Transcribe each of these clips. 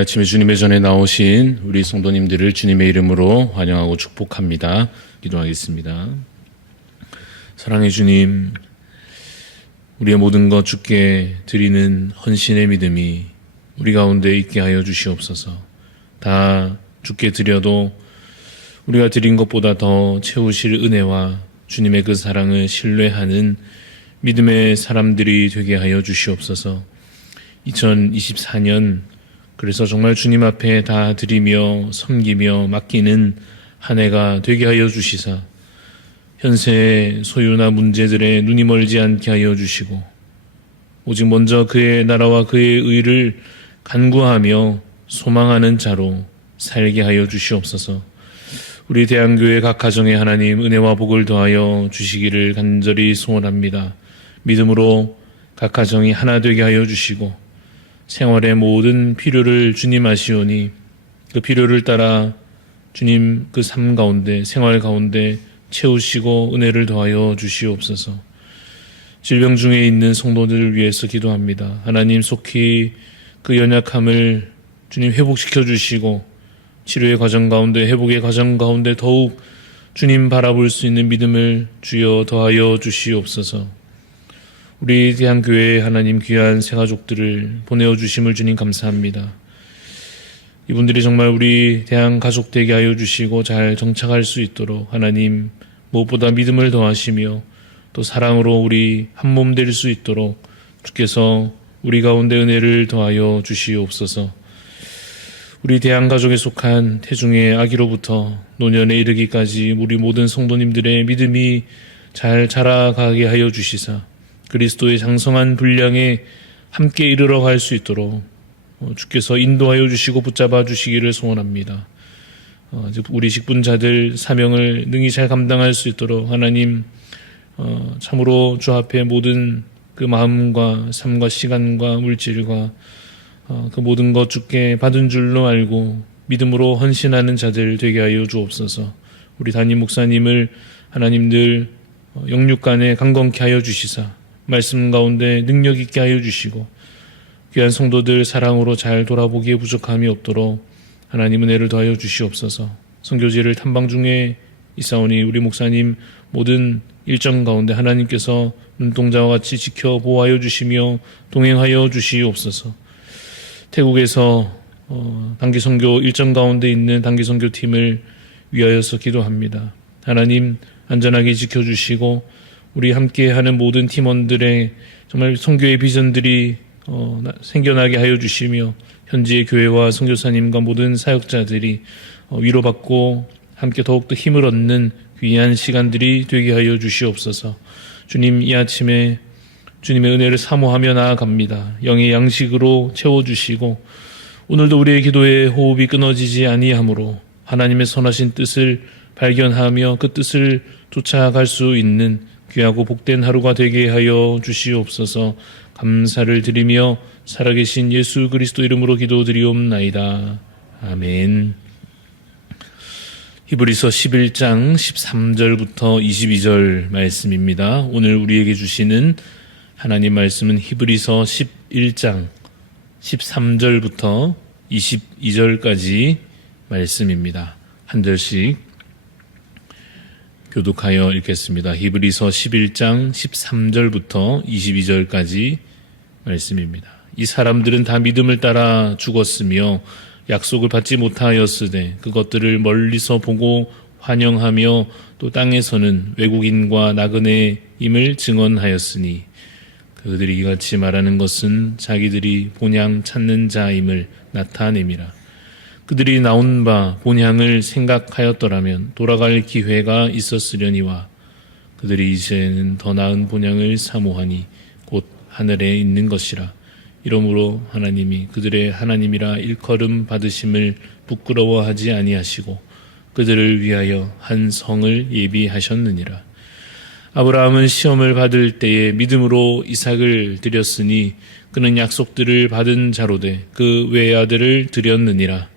아침에 주님의 전에 나오신 우리 성도님들을 주님의 이름으로 환영하고 축복합니다. 기도하겠습니다. 사랑의 주님, 우리의 모든 것 주께 드리는 헌신의 믿음이 우리 가운데 있게 하여 주시옵소서. 다 주께 드려도 우리가 드린 것보다 더 채우실 은혜와 주님의 그 사랑을 신뢰하는 믿음의 사람들이 되게 하여 주시옵소서. 2024년 그래서 정말 주님 앞에 다 드리며 섬기며 맡기는 한 해가 되게 하여 주시사 현세의 소유나 문제들에 눈이 멀지 않게 하여 주시고 오직 먼저 그의 나라와 그의 의를 간구하며 소망하는 자로 살게 하여 주시옵소서. 우리 대한교회 각 가정에 하나님 은혜와 복을 더하여 주시기를 간절히 소원합니다. 믿음으로 각 가정이 하나 되게 하여 주시고 생활의 모든 필요를 주님 아시오니 그 필요를 따라 주님 그 삶 가운데 생활 가운데 채우시고 은혜를 더하여 주시옵소서. 질병 중에 있는 성도들을 위해서 기도합니다. 하나님 속히 그 연약함을 주님 회복시켜 주시고 치료의 과정 가운데 회복의 과정 가운데 더욱 주님 바라볼 수 있는 믿음을 주여 더하여 주시옵소서. 우리 대한교회에 하나님 귀한 새가족들을 보내어 주심을 주님 감사합니다. 이분들이 정말 우리 대한가족 되게 하여 주시고 잘 정착할 수 있도록 하나님 무엇보다 믿음을 더하시며 또 사랑으로 우리 한 몸 될 수 있도록 주께서 우리 가운데 은혜를 더하여 주시옵소서. 우리 대한가족에 속한 태중의 아기로부터 노년에 이르기까지 우리 모든 성도님들의 믿음이 잘 자라가게 하여 주시사 그리스도의 장성한 분량에 함께 이르러 갈 수 있도록 주께서 인도하여 주시고 붙잡아 주시기를 소원합니다. 우리 직분자들 사명을 능히 잘 감당할 수 있도록 하나님 참으로 주 앞에 모든 그 마음과 삶과 시간과 물질과 그 모든 것 주께 받은 줄로 알고 믿음으로 헌신하는 자들 되게 하여 주옵소서. 우리 담임 목사님을 하나님 늘 영육간에 강건케 하여 주시사 말씀 가운데 능력 있게 하여 주시고 귀한 성도들 사랑으로 잘 돌아보기에 부족함이 없도록 하나님 은혜를 더하여 주시옵소서. 선교지를 탐방 중에 있사오니 우리 목사님 모든 일정 가운데 하나님께서 눈동자와 같이 지켜 보호하여 주시며 동행하여 주시옵소서. 태국에서 단기 선교 일정 가운데 있는 단기 선교팀을 위하여서 기도합니다. 하나님 안전하게 지켜주시고 우리 함께하는 모든 팀원들의 정말 선교의 비전들이 생겨나게 하여 주시며 현지의 교회와 선교사님과 모든 사역자들이 위로받고 함께 더욱더 힘을 얻는 귀한 시간들이 되게 하여 주시옵소서. 주님 이 아침에 주님의 은혜를 사모하며 나아갑니다. 영의 양식으로 채워주시고 오늘도 우리의 기도에 호흡이 끊어지지 아니하므로 하나님의 선하신 뜻을 발견하며 그 뜻을 쫓아갈 수 있는 귀하고 복된 하루가 되게 하여 주시옵소서. 감사를 드리며 살아계신 예수 그리스도 이름으로 기도드리옵나이다. 아멘. 히브리서 11장 13절부터 22절 말씀입니다. 오늘 우리에게 주시는 하나님 말씀은 히브리서 11장 13절부터 22절까지 말씀입니다. 한 절씩 교독하여 읽겠습니다. 히브리서 11장 13절부터 22절까지 말씀입니다. 이 사람들은 다 믿음을 따라 죽었으며 약속을 받지 못하였으되 그것들을 멀리서 보고 환영하며 또 땅에서는 외국인과 나그네임을 증언하였으니 그들이 이같이 말하는 것은 자기들이 본향 찾는 자임을 나타냄이라. 그들이 나온 바 본향을 생각하였더라면 돌아갈 기회가 있었으려니와 그들이 이제는 더 나은 본향을 사모하니 곧 하늘에 있는 것이라. 이러므로 하나님이 그들의 하나님이라 일컬음 받으심을 부끄러워하지 아니하시고 그들을 위하여 한 성을 예비하셨느니라. 아브라함은 시험을 받을 때에 믿음으로 이삭을 드렸으니 그는 약속들을 받은 자로되 그 외아들을 드렸느니라.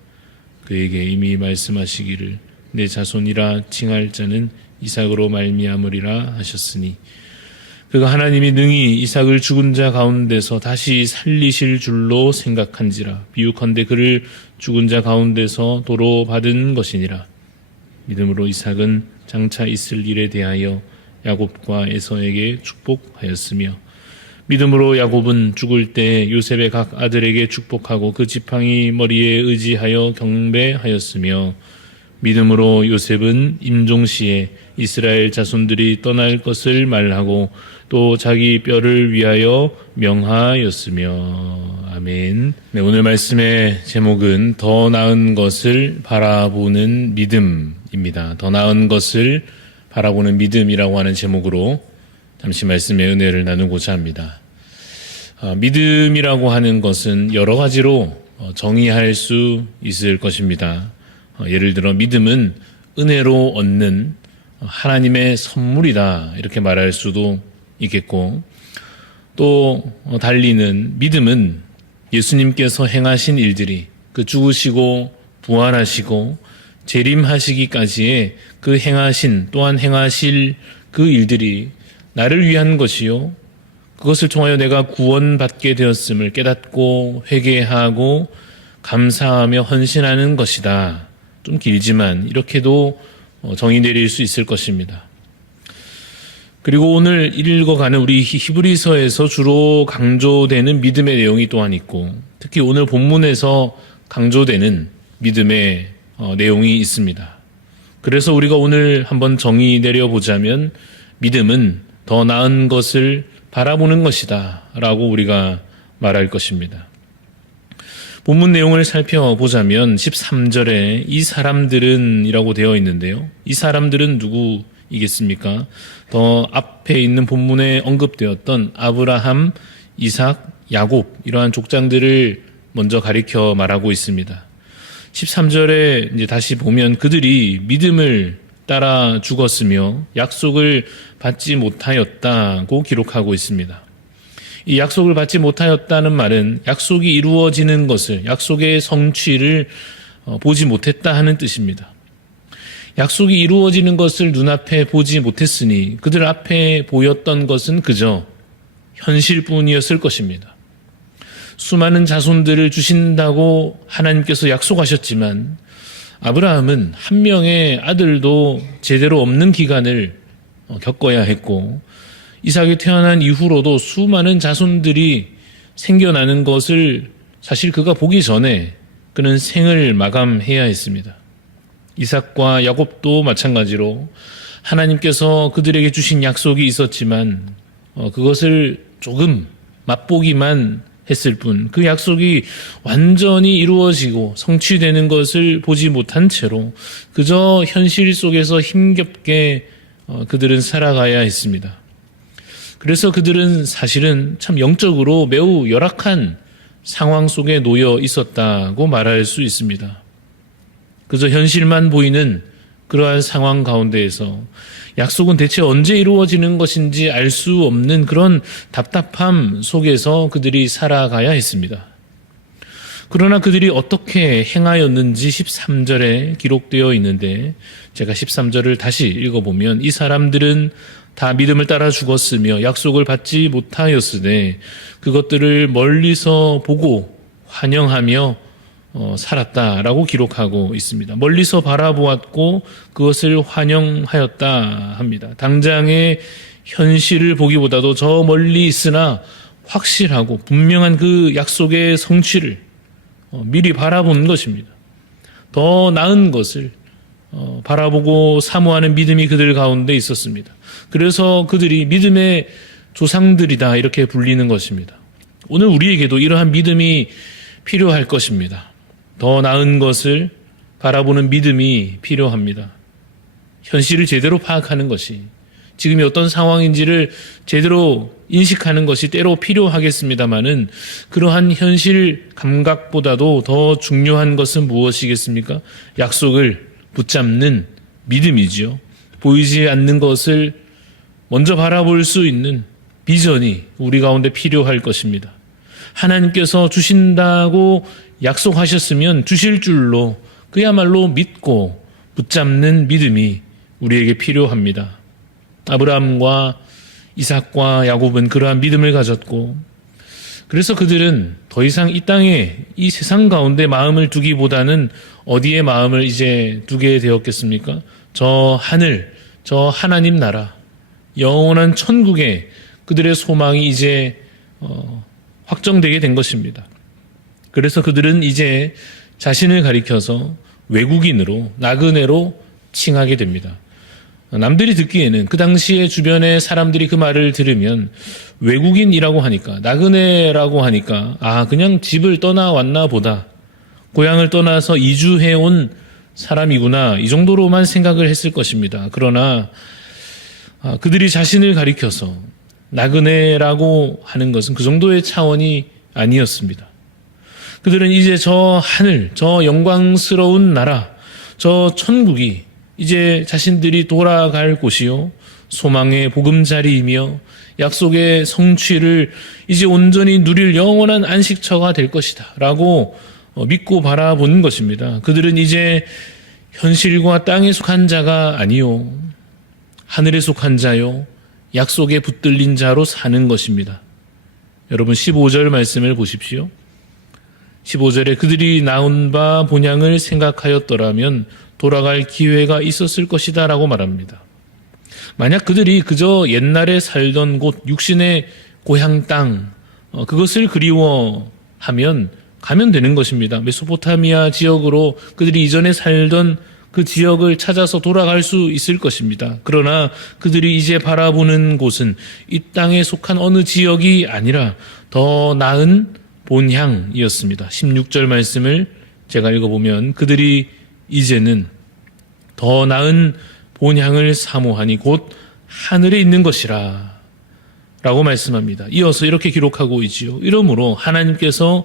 그에게 이미 말씀하시기를 내 자손이라 칭할 자는 이삭으로 말미암으리라 하셨으니 그가 하나님이 능히 이삭을 죽은 자 가운데서 다시 살리실 줄로 생각한지라. 비유컨대 그를 죽은 자 가운데서 도로 받은 것이니라. 믿음으로 이삭은 장차 있을 일에 대하여 야곱과 에서에게 축복하였으며, 믿음으로 야곱은 죽을 때 요셉의 각 아들에게 축복하고 그 지팡이 머리에 의지하여 경배하였으며, 믿음으로 요셉은 임종시에 이스라엘 자손들이 떠날 것을 말하고 또 자기 뼈를 위하여 명하였으며. 아멘. 네, 오늘 말씀의 제목은 더 나은 것을 바라보는 믿음입니다. 더 나은 것을 바라보는 믿음이라고 하는 제목으로 잠시 말씀의 은혜를 나누고자 합니다. 믿음이라고 하는 것은 여러 가지로 정의할 수 있을 것입니다. 예를 들어 믿음은 은혜로 얻는 하나님의 선물이다, 이렇게 말할 수도 있겠고, 또 달리는 믿음은 예수님께서 행하신 일들이, 그 죽으시고 부활하시고 재림하시기까지의 그 행하신, 또한 행하실 그 일들이 나를 위한 것이요, 그것을 통하여 내가 구원받게 되었음을 깨닫고 회개하고 감사하며 헌신하는 것이다. 좀 길지만 이렇게도 정의 내릴 수 있을 것입니다. 그리고 오늘 읽어가는 우리 히브리서에서 주로 강조되는 믿음의 내용이 또한 있고, 특히 오늘 본문에서 강조되는 믿음의 내용이 있습니다. 그래서 우리가 오늘 한번 정의 내려보자면 믿음은 더 나은 것을 바라보는 것이다 라고 우리가 말할 것입니다. 본문 내용을 살펴보자면 13절에 이 사람들은 이라고 되어 있는데요. 이 사람들은 누구이겠습니까? 더 앞에 있는 본문에 언급되었던 아브라함, 이삭, 야곱, 이러한 족장들을 먼저 가리켜 말하고 있습니다. 13절에 이제 다시 보면 그들이 믿음을 따라 죽었으며 약속을 받지 못하였다고 기록하고 있습니다. 이 약속을 받지 못하였다는 말은 약속이 이루어지는 것을, 약속의 성취를 보지 못했다 하는 뜻입니다. 약속이 이루어지는 것을 눈앞에 보지 못했으니 그들 앞에 보였던 것은 그저 현실뿐이었을 것입니다. 수많은 자손들을 주신다고 하나님께서 약속하셨지만 아브라함은 한 명의 아들도 제대로 없는 기간을 겪어야 했고, 이삭이 태어난 이후로도 수많은 자손들이 생겨나는 것을 사실 그가 보기 전에 그는 생을 마감해야 했습니다. 이삭과 야곱도 마찬가지로 하나님께서 그들에게 주신 약속이 있었지만 그것을 조금 맛보기만 했을 뿐, 그 약속이 완전히 이루어지고 성취되는 것을 보지 못한 채로 그저 현실 속에서 힘겹게 그들은 살아가야 했습니다. 그래서 그들은 사실은 참 영적으로 매우 열악한 상황 속에 놓여 있었다고 말할 수 있습니다. 그저 현실만 보이는 그러한 상황 가운데에서 약속은 대체 언제 이루어지는 것인지 알 수 없는 그런 답답함 속에서 그들이 살아가야 했습니다. 그러나 그들이 어떻게 행하였는지 13절에 기록되어 있는데, 제가 13절을 다시 읽어보면 이 사람들은 다 믿음을 따라 죽었으며 약속을 받지 못하였으되 그것들을 멀리서 보고 환영하며 살았다라고 기록하고 있습니다. 멀리서 바라보았고 그것을 환영하였다 합니다. 당장의 현실을 보기보다도 저 멀리 있으나 확실하고 분명한 그 약속의 성취를 미리 바라본 것입니다. 더 나은 것을 바라보고 사모하는 믿음이 그들 가운데 있었습니다. 그래서 그들이 믿음의 조상들이다 이렇게 불리는 것입니다. 오늘 우리에게도 이러한 믿음이 필요할 것입니다. 더 나은 것을 바라보는 믿음이 필요합니다. 현실을 제대로 파악하는 것이, 지금이 어떤 상황인지를 제대로 인식하는 것이 때로 필요하겠습니다마는 그러한 현실 감각보다도 더 중요한 것은 무엇이겠습니까? 약속을 붙잡는 믿음이지요. 보이지 않는 것을 먼저 바라볼 수 있는 비전이 우리 가운데 필요할 것입니다. 하나님께서 주신다고 약속하셨으면 주실 줄로 그야말로 믿고 붙잡는 믿음이 우리에게 필요합니다. 아브라함과 이삭과 야곱은 그러한 믿음을 가졌고, 그래서 그들은 더 이상 이 땅에, 이 세상 가운데 마음을 두기보다는 어디에 마음을 이제 두게 되었겠습니까? 저 하늘, 저 하나님 나라, 영원한 천국에 그들의 소망이 이제 확정되게 된 것입니다. 그래서 그들은 이제 자신을 가리켜서 외국인으로, 나그네로 칭하게 됩니다. 남들이 듣기에는, 그 당시에 주변의 사람들이 그 말을 들으면 외국인이라고 하니까, 나그네라고 하니까, 그냥 집을 떠나왔나 보다, 고향을 떠나서 이주해온 사람이구나, 이 정도로만 생각을 했을 것입니다. 그러나 그들이 자신을 가리켜서 나그네라고 하는 것은 그 정도의 차원이 아니었습니다. 그들은 이제 저 하늘, 저 영광스러운 나라, 저 천국이 이제 자신들이 돌아갈 곳이요, 소망의 보금자리이며 약속의 성취를 이제 온전히 누릴 영원한 안식처가 될 것이다 라고 믿고 바라보는 것입니다. 그들은 이제 현실과 땅에 속한 자가 아니요, 하늘에 속한 자요, 약속에 붙들린 자로 사는 것입니다. 여러분 15절 말씀을 보십시오. 15절에 그들이 나온 바 본향을 생각하였더라면 돌아갈 기회가 있었을 것이다 라고 말합니다. 만약 그들이 그저 옛날에 살던 곳, 육신의 고향 땅, 그것을 그리워하면 가면 되는 것입니다. 메소포타미아 지역으로 그들이 이전에 살던 그 지역을 찾아서 돌아갈 수 있을 것입니다. 그러나 그들이 이제 바라보는 곳은 이 땅에 속한 어느 지역이 아니라 더 나은 본향이었습니다. 16절 말씀을 제가 읽어보면 그들이 이제는 더 나은 본향을 사모하니 곧 하늘에 있는 것이라 라고 말씀합니다. 이어서 이렇게 기록하고 있지요. 이러므로 하나님께서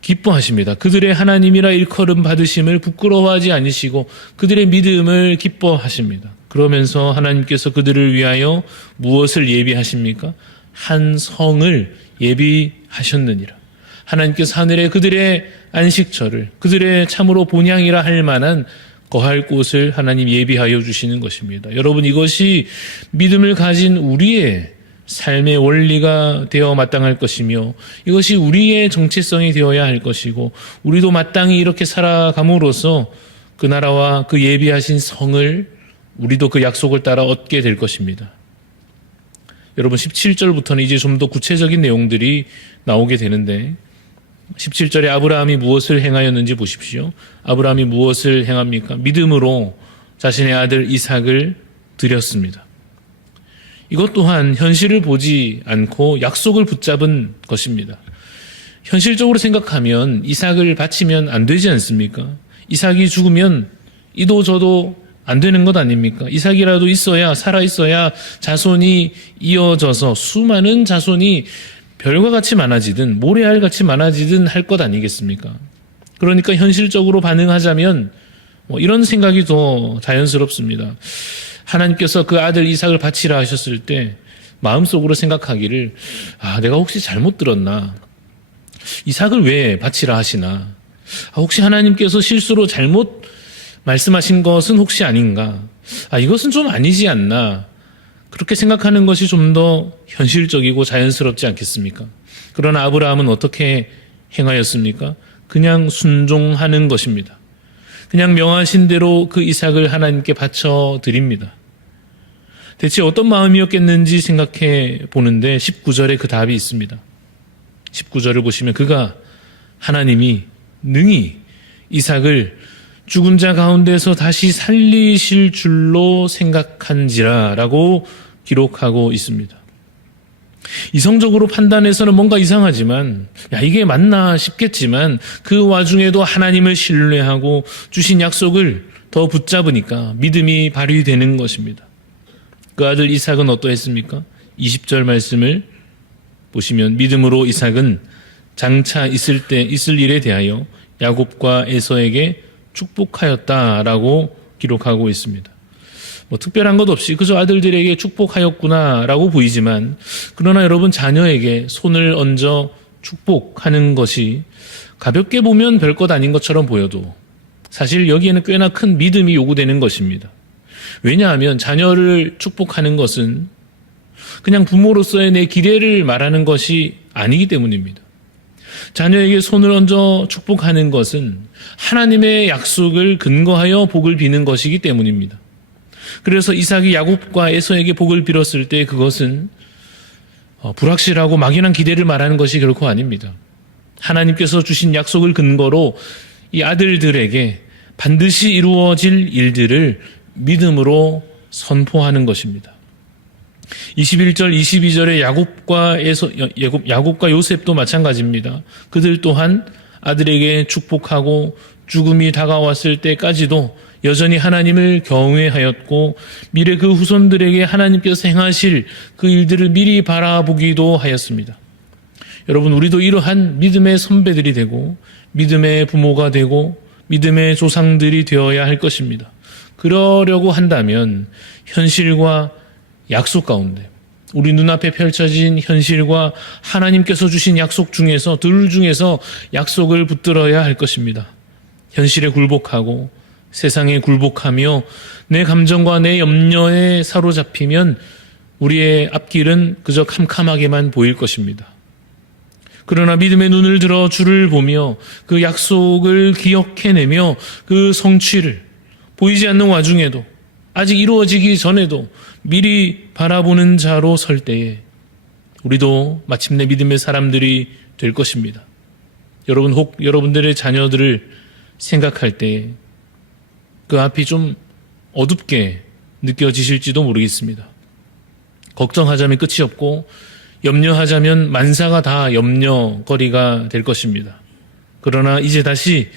기뻐하십니다. 그들의 하나님이라 일컬음 받으심을 부끄러워하지 않으시고 그들의 믿음을 기뻐하십니다. 그러면서 하나님께서 그들을 위하여 무엇을 예비하십니까? 한 성을 예비하셨느니라. 하나님께서 하늘에 그들의 안식처를, 그들의 참으로 본향이라 할 만한 거할 곳을 하나님 예비하여 주시는 것입니다. 여러분, 이것이 믿음을 가진 우리의 삶의 원리가 되어 마땅할 것이며 이것이 우리의 정체성이 되어야 할 것이고 우리도 마땅히 이렇게 살아감으로써 그 나라와 그 예비하신 성을 우리도 그 약속을 따라 얻게 될 것입니다. 여러분 17절부터는 이제 좀 더 구체적인 내용들이 나오게 되는데 17절에 아브라함이 무엇을 행하였는지 보십시오. 아브라함이 무엇을 행합니까? 믿음으로 자신의 아들 이삭을 드렸습니다. 이것 또한 현실을 보지 않고 약속을 붙잡은 것입니다. 현실적으로 생각하면 이삭을 바치면 안 되지 않습니까? 이삭이 죽으면 이도 저도 안 되는 것 아닙니까? 이삭이라도 있어야, 살아있어야 자손이 이어져서 수많은 자손이 별과 같이 많아지든 모래알같이 많아지든 할 것 아니겠습니까? 그러니까 현실적으로 반응하자면 이런 생각이 더 자연스럽습니다. 하나님께서 그 아들 이삭을 바치라 하셨을 때 마음속으로 생각하기를 내가 혹시 잘못 들었나? 이삭을 왜 바치라 하시나? 혹시 하나님께서 실수로 잘못 말씀하신 것은 혹시 아닌가? 이것은 좀 아니지 않나? 그렇게 생각하는 것이 좀 더 현실적이고 자연스럽지 않겠습니까? 그러나 아브라함은 어떻게 행하였습니까? 그냥 순종하는 것입니다. 그냥 명하신 대로 그 이삭을 하나님께 바쳐 드립니다. 대체 어떤 마음이었겠는지 생각해 보는데 19절에 그 답이 있습니다. 19절을 보시면 그가 하나님이 능히 이삭을 죽은 자 가운데서 다시 살리실 줄로 생각한지라 라고 기록하고 있습니다. 이성적으로 판단해서는 뭔가 이상하지만 이게 맞나 싶겠지만 그 와중에도 하나님을 신뢰하고 주신 약속을 더 붙잡으니까 믿음이 발휘되는 것입니다. 그 아들 이삭은 어떠했습니까? 20절 말씀을 보시면 믿음으로 이삭은 장차 있을 일에 대하여 야곱과 에서에게 축복하였다라고 기록하고 있습니다. 특별한 것 없이 그저 아들들에게 축복하였구나라고 보이지만 그러나 여러분 자녀에게 손을 얹어 축복하는 것이 가볍게 보면 별것 아닌 것처럼 보여도 사실 여기에는 꽤나 큰 믿음이 요구되는 것입니다. 왜냐하면 자녀를 축복하는 것은 그냥 부모로서의 내 기대를 말하는 것이 아니기 때문입니다. 자녀에게 손을 얹어 축복하는 것은 하나님의 약속을 근거하여 복을 비는 것이기 때문입니다. 그래서 이삭이 야곱과 에서에게 복을 빌었을 때 그것은 불확실하고 막연한 기대를 말하는 것이 결코 아닙니다. 하나님께서 주신 약속을 근거로 이 아들들에게 반드시 이루어질 일들을 믿음으로 선포하는 것입니다. 21절, 22절의 야곱과 요셉도 마찬가지입니다. 그들 또한 아들에게 축복하고 죽음이 다가왔을 때까지도 여전히 하나님을 경외하였고 미래 그 후손들에게 하나님께서 행하실 그 일들을 미리 바라보기도 하였습니다. 여러분, 우리도 이러한 믿음의 선배들이 되고 믿음의 부모가 되고 믿음의 조상들이 되어야 할 것입니다. 그러려고 한다면 현실과 약속 가운데 우리 눈앞에 펼쳐진 현실과 하나님께서 주신 약속 중에서 둘 중에서 약속을 붙들어야 할 것입니다. 현실에 굴복하고 세상에 굴복하며 내 감정과 내 염려에 사로잡히면 우리의 앞길은 그저 캄캄하게만 보일 것입니다. 그러나 믿음의 눈을 들어 주를 보며 그 약속을 기억해내며 그 성취를 보이지 않는 와중에도 아직 이루어지기 전에도 미리 바라보는 자로 설 때에 우리도 마침내 믿음의 사람들이 될 것입니다. 여러분, 혹 여러분들의 자녀들을 생각할 때 그 앞이 좀 어둡게 느껴지실지도 모르겠습니다. 걱정하자면 끝이 없고 염려하자면 만사가 다 염려거리가 될 것입니다. 그러나 이제 다시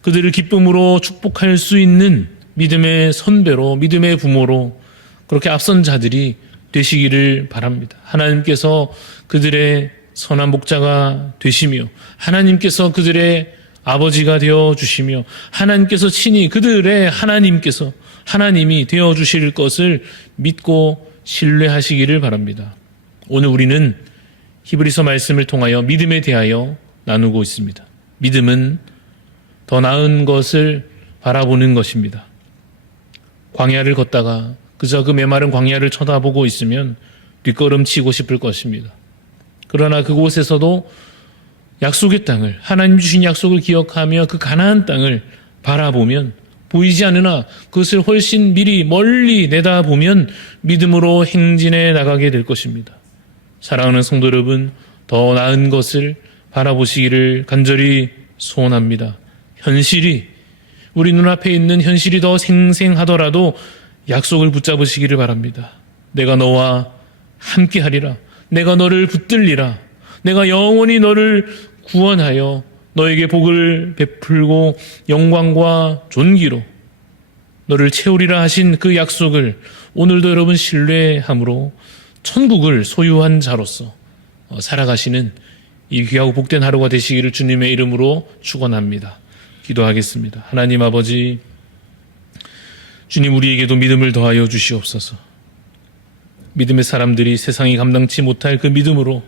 그들을 기쁨으로 축복할 수 있는 믿음의 선배로, 믿음의 부모로 그렇게 앞선 자들이 되시기를 바랍니다. 하나님께서 그들의 선한 목자가 되시며 하나님께서 그들의 아버지가 되어주시며 하나님께서 친히 그들의 하나님이 되어주실 것을 믿고 신뢰하시기를 바랍니다. 오늘 우리는 히브리서 말씀을 통하여 믿음에 대하여 나누고 있습니다. 믿음은 더 나은 것을 바라보는 것입니다. 광야를 걷다가 그저 그 메마른 광야를 쳐다보고 있으면 뒷걸음치고 싶을 것입니다. 그러나 그곳에서도 약속의 땅을, 하나님 주신 약속을 기억하며 그 가나안 땅을 바라보면 보이지 않으나 그것을 훨씬 미리 멀리 내다보면 믿음으로 행진해 나가게 될 것입니다. 사랑하는 성도 여러분, 더 나은 것을 바라보시기를 간절히 소원합니다. 우리 눈앞에 있는 현실이 더 생생하더라도 약속을 붙잡으시기를 바랍니다. 내가 너와 함께하리라. 내가 너를 붙들리라. 내가 영원히 너를 구원하여 너에게 복을 베풀고 영광과 존귀로 너를 채우리라 하신 그 약속을 오늘도 여러분 신뢰함으로 천국을 소유한 자로서 살아가시는 이 귀하고 복된 하루가 되시기를 주님의 이름으로 축원합니다. 기도하겠습니다. 하나님 아버지, 주님, 우리에게도 믿음을 더하여 주시옵소서. 믿음의 사람들이 세상이 감당치 못할 그 믿음으로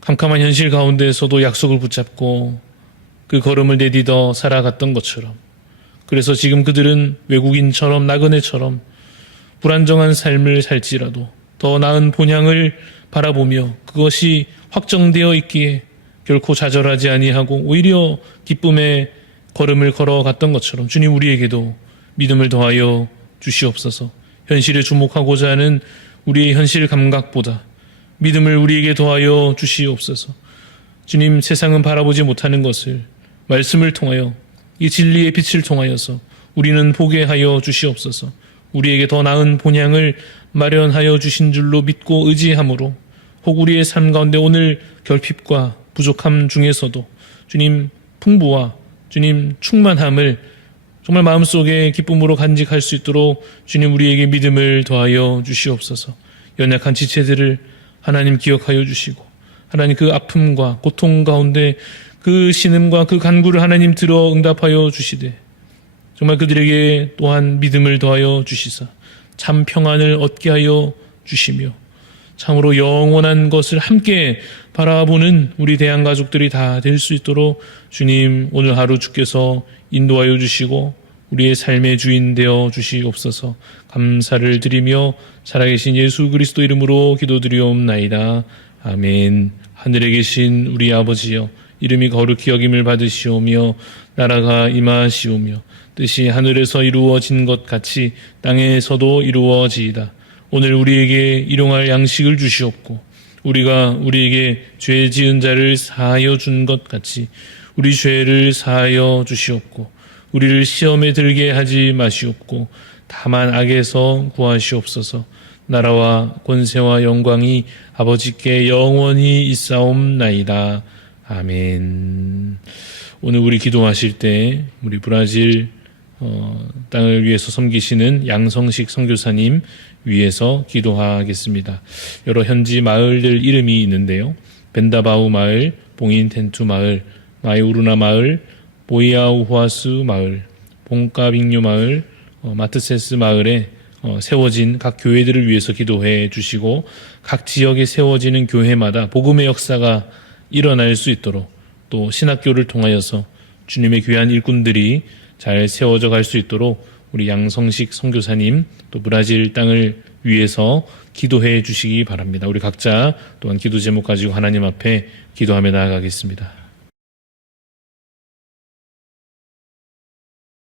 캄캄한 현실 가운데에서도 약속을 붙잡고 그 걸음을 내딛어 살아갔던 것처럼, 그래서 지금 그들은 외국인처럼 나그네처럼 불안정한 삶을 살지라도 더 나은 본향을 바라보며 그것이 확정되어 있기에 결코 좌절하지 아니하고 오히려 기쁨의 걸음을 걸어갔던 것처럼 주님, 우리에게도 믿음을 더하여 주시옵소서. 현실에 주목하고자 하는 우리의 현실 감각보다 믿음을 우리에게 더하여 주시옵소서. 주님, 세상은 바라보지 못하는 것을 말씀을 통하여 이 진리의 빛을 통하여서 우리는 보게 하여 주시옵소서. 우리에게 더 나은 본향을 마련하여 주신 줄로 믿고 의지함으로 혹 우리의 삶 가운데 오늘 결핍과 부족함 중에서도 주님 풍부와 주님 충만함을 정말 마음속에 기쁨으로 간직할 수 있도록 주님 우리에게 믿음을 더하여 주시옵소서. 연약한 지체들을 하나님 기억하여 주시고 하나님 그 아픔과 고통 가운데 그 신음과 그 간구를 하나님 들어 응답하여 주시되 정말 그들에게 또한 믿음을 더하여 주시사 참 평안을 얻게 하여 주시며 참으로 영원한 것을 함께 바라보는 우리 대한가족들이 다 될 수 있도록 주님 오늘 하루 주께서 인도하여 주시고 우리의 삶의 주인 되어 주시옵소서. 감사를 드리며 살아계신 예수 그리스도 이름으로 기도드리옵나이다. 아멘. 하늘에 계신 우리 아버지여, 이름이 거룩히 여김을 받으시오며 나라가 임하시오며 뜻이 하늘에서 이루어진 것 같이 땅에서도 이루어지이다. 오늘 우리에게 일용할 양식을 주시옵고 우리가 우리에게 죄 지은 자를 사하여 준 것 같이 우리 죄를 사하여 주시옵고 우리를 시험에 들게 하지 마시옵고 다만 악에서 구하시옵소서. 나라와 권세와 영광이 아버지께 영원히 있사옵나이다. 아멘. 오늘 우리 기도하실 때 우리 브라질 땅을 위해서 섬기시는 양성식 선교사님 위해서 기도하겠습니다. 여러 현지 마을들 이름이 있는데요. 벤다바우 마을, 봉인텐투 마을, 마이우르나 마을, 보이아우후아스 마을, 봉카빙류 마을, 마트세스 마을에 세워진 각 교회들을 위해서 기도해 주시고 각 지역에 세워지는 교회마다 복음의 역사가 일어날 수 있도록 또 신학교를 통하여서 주님의 귀한 일꾼들이 잘 세워져 갈 수 있도록 우리 양성식 선교사님 또 브라질 땅을 위해서 기도해 주시기 바랍니다. 우리 각자 또한 기도 제목 가지고 하나님 앞에 기도하며 나아가겠습니다.